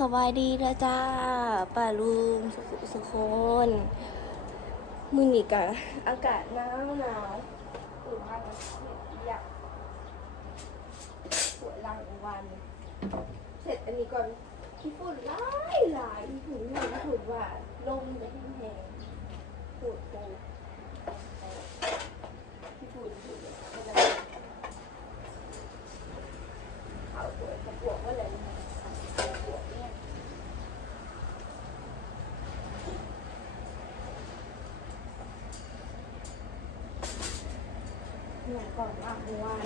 สบายดีนะจ้าป่าลุงสุคนมือนี่กะอากาศหนาวตื่นมาแล้วอยากปวดหลังวันเสร็จอันนี้ก่อนขี้ฝุ่นหลายฝุ่นว่าลมจะแห้งปวดโผล่ขี้ฝุ่นเขาปวดกระปวดว่าอะไรปวดเนี่ยเนี่ยก่อนว่าเมื่อวาน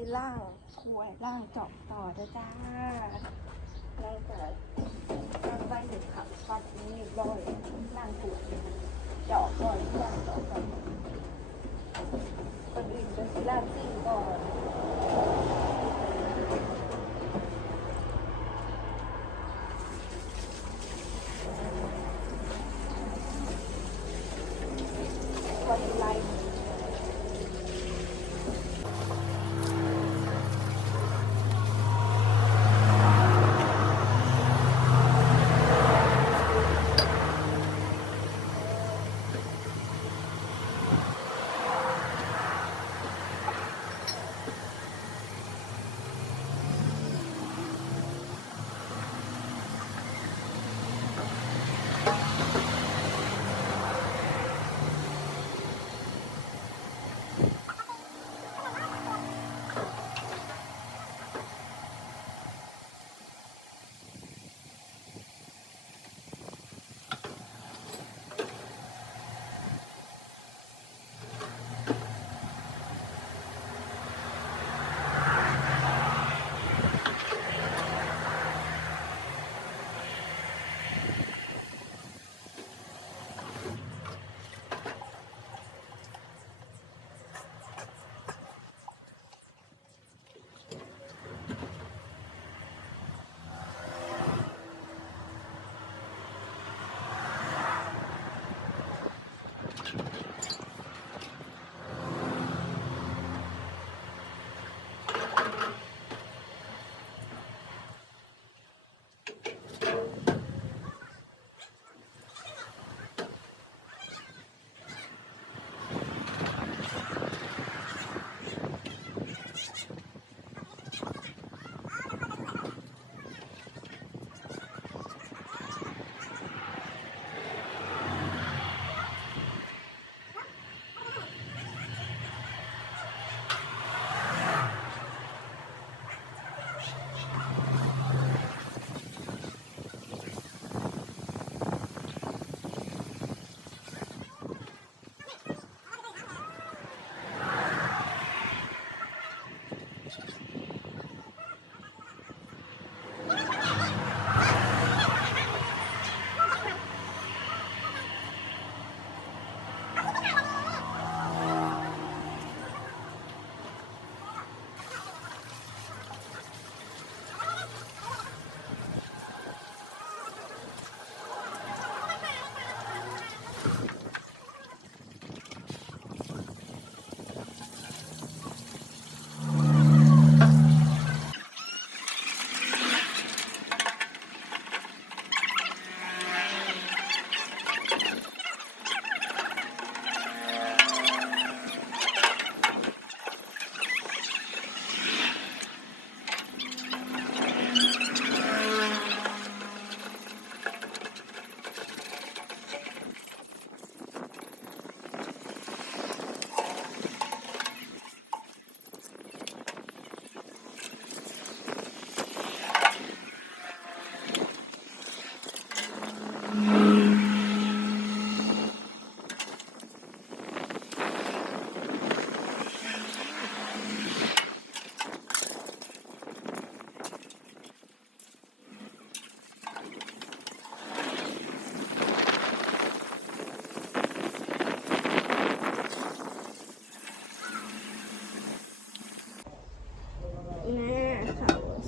สิล่างขวดล่างเจาะต่อเด้อจ้าล่างแต่ล่างใบหนึ่งขับฟัดนี้ร้อยล่างขวดเจาะก่อนล่างเจาะก่อนคนอื่นจะสิล่างซิ่งก่อนก่อนไล่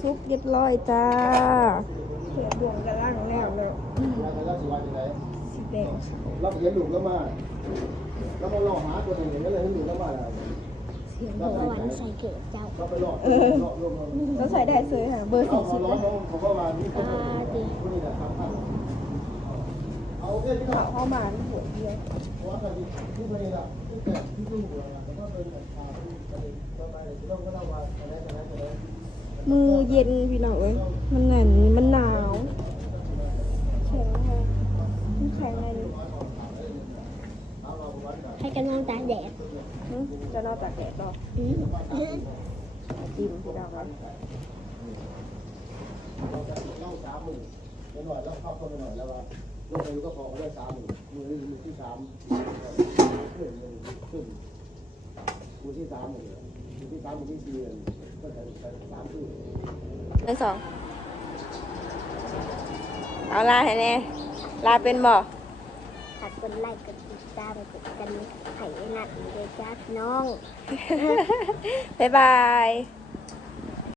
ซุปเรียบร้อยจ้าเขียบวงกระล่างแล้วเลยสีแดงเราเขียนหลุมแล้วมาแล้วมาล่อหาตัวหนึ่งอย่างนั้นเลยให้หลุมแล้วมาแล้วเสียงเบอร์วันใส่เกิดเจ้าเราไปล่อเราใส่ได้เลยค่ะเบอร์40เลยเขาก็มาที่คนนี้แหละครับเอาแค่ที่เราเข้ามาหัวเดียวเพราะว่าที่ไปละที่แต่ที่ตู้หัวละแต่ก็เป็นแบบขาที่ไปต้องก็ต้องมาอะไร มือเย็นพี่น้องเอ้ยมันหนาวมันหนาวแข็งค่ะมันแข็งอะไรให้กันนอนตากแดดจะนอนตากแดดหรอจิ้มพี่น้องครับเราจะเล่า30,000หน่อยแล้วเข้าคนหน่อยแล้วว่าลูกอายุก็พอได้30,000มือที่3ขึ้นมือที่3มือที่4 ก็จะไป3 ปี เรื่องสองเอาลาให้แน่ลาเป็นบ่ ฝากกดไลค์กดติดตามกดกันไข่นัดเดจ้าพี่น้อง บ๊ายบาย